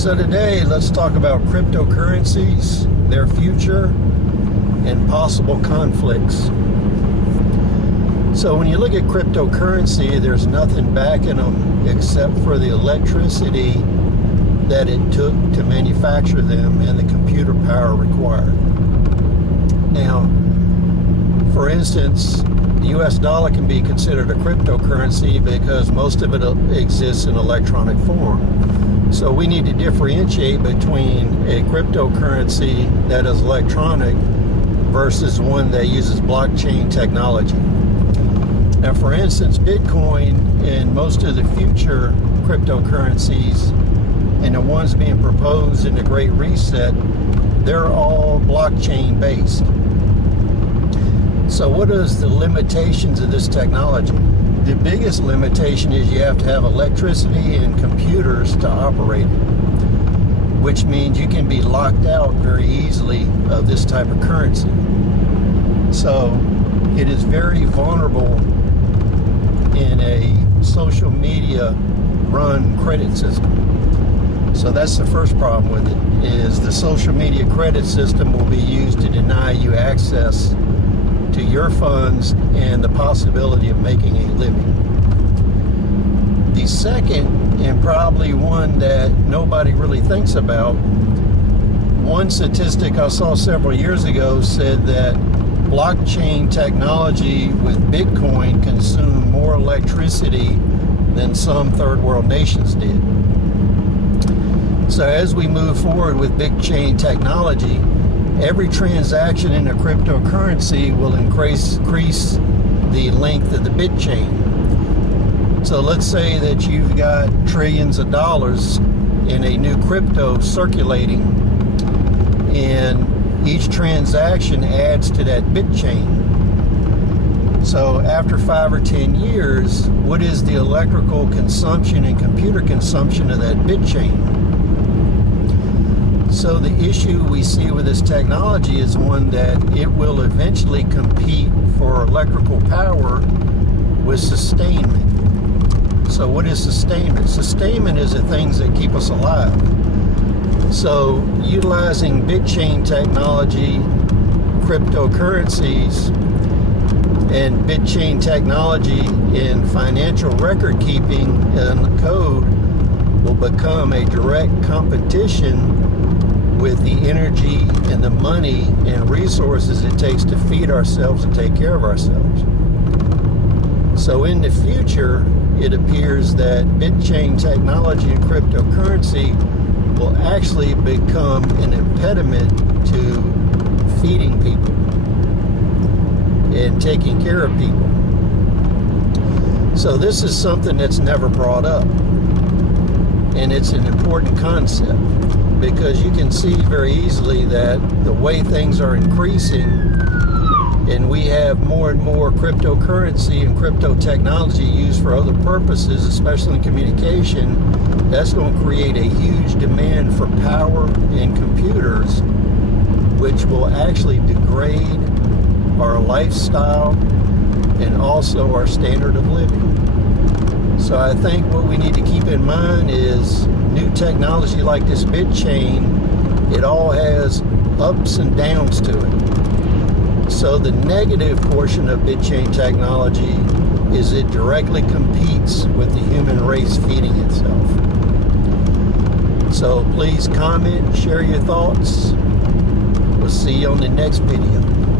So today, let's talk about cryptocurrencies, their future, and possible conflicts. So when you look at cryptocurrency, there's nothing backing them except for the electricity that it took to manufacture them and the computer power required. Now, for instance, the US dollar can be considered a cryptocurrency because most of it exists in electronic form. So we need to differentiate between a cryptocurrency that is electronic versus one that uses blockchain technology. Now, for instance, Bitcoin and most of the future cryptocurrencies and the ones being proposed in the Great Reset, they're all blockchain based. So what is the limitations of this technology? The biggest limitation is you have to have electricity and computers to operate it, which means you can be locked out very easily of this type of currency. So it is very vulnerable in a social media run credit system. So that's the first problem with it, is the social media credit system will be used to deny you access to your funds and the possibility of making a living. The second, and probably one that nobody really thinks about, one statistic I saw several years ago said that blockchain technology with Bitcoin consumed more electricity than some third world nations did. So as we move forward with blockchain technology, every transaction in a cryptocurrency will increase the length of the bit chain. So let's say that you've got trillions of dollars in a new crypto circulating, and each transaction adds to that bit chain. So after 5 or 10 years, what is the electrical consumption and computer consumption of that bit chain? So the issue we see with this technology is one that it will eventually compete for electrical power with sustainment. So what is sustainment? Sustainment is the things that keep us alive. So utilizing bitchain technology, cryptocurrencies, and bitchain technology in financial record keeping and code will become a direct competition with the energy and the money and resources it takes to feed ourselves and take care of ourselves. So in the future, it appears that bitchain technology and cryptocurrency will actually become an impediment to feeding people and taking care of people. So this is something that's never brought up, and it's an important concept, because you can see very easily that the way things are increasing and we have more and more cryptocurrency and crypto technology used for other purposes, especially in communication, that's going to create a huge demand for power and computers, which will actually degrade our lifestyle and also our standard of living. So I think what we need to keep in mind is new technology like this bitchain, it all has ups and downs to it. So the negative portion of bitchain technology is it directly competes with the human race feeding itself. So please comment, share your thoughts. We'll see you on the next video.